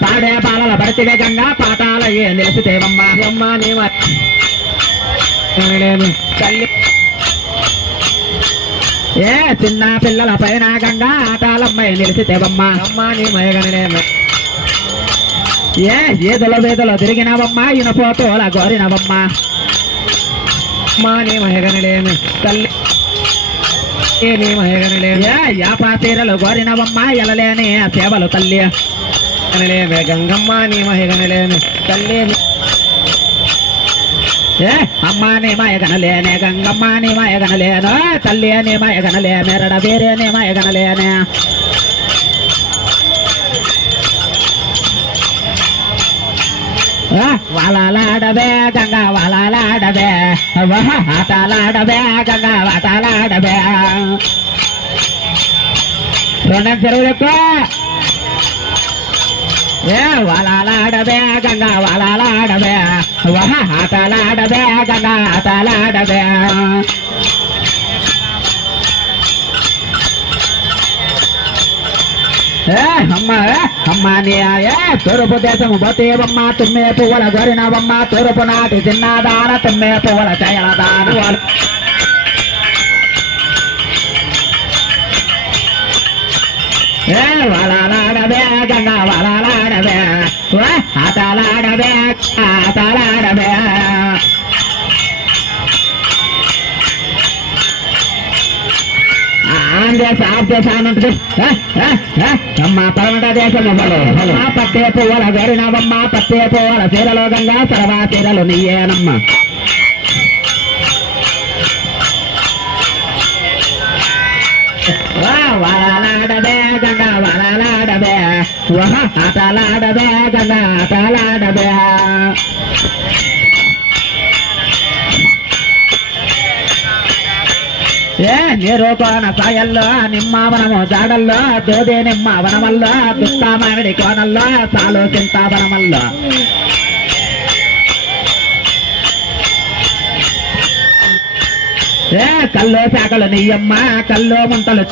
పాడే పాలల పడితే గంగా పాతాల ఏ నిలిచితేవమ్మా అమ్మ నీ తల్లి ఏ చిన్న పిల్లల పైన గంగా ఆటాలమ్మాయి నిలిచితేవమ్మా అమ్మ నీ మయగనలేమ ఏ ఏదలో వేదలో తిరిగినవమ్మా ఈయన పోతోల గోరినవమ్మా అమ్మా నీ మయగనలేమి తల్లి నీ మయగనలేమి యాపా తీరలు గోరినవమ్మా ఎలలేని సేవలు తల్లి అనలేమే గంగమ్మ నీ మయగనలేమి తల్లి ఏ అమ్మా నీ మయగనలేనే గంగమ్మ నీ మయగనలేను తల్లి నీ మయగనలే మెరడ వేరే నీ మయగనలేనే వాలాడవే గంగా వాలాడవే ఆటలాడవే గంగా ఆటలాడవే రెండు చెరువులకు ఏ వాలాడవే గంగా వాలాడవే ఆటలాడవే గంగా ఆటలాడవే అమ్మా నీ తూర్పు దేశము బతేవమ్మ తుమ్మే పువ్వుల గోరినవమ్మ తూర్పు నాటి చిన్నదాన తుమ్మే పువ్వుల చయలదాన వాలాడవే గంగా వాలాడవే ఆటలాడవే ఆటలాడవే అమ్మ పరమట దేశము పత్తే పువ్వుల గోరినవమ్మ పత్తే పువ్వుల చీరలో గంగా సరవా చీరలు నీయేనమ్మ వాలాడవే గంగా వాలాడవే ఆటలాడవే గంగా ఆటలాడవే ఏ నీరు కోన సాయల్లో నిమ్మావనము జాడల్లో దోదే నిమ్మావనమల్లో దుస్తా మామిడి కోనల్లో సాలు చింతావనమల్లో ఏ కల్లో శాఖలు నీయమ్మ కల్లో ముంతలు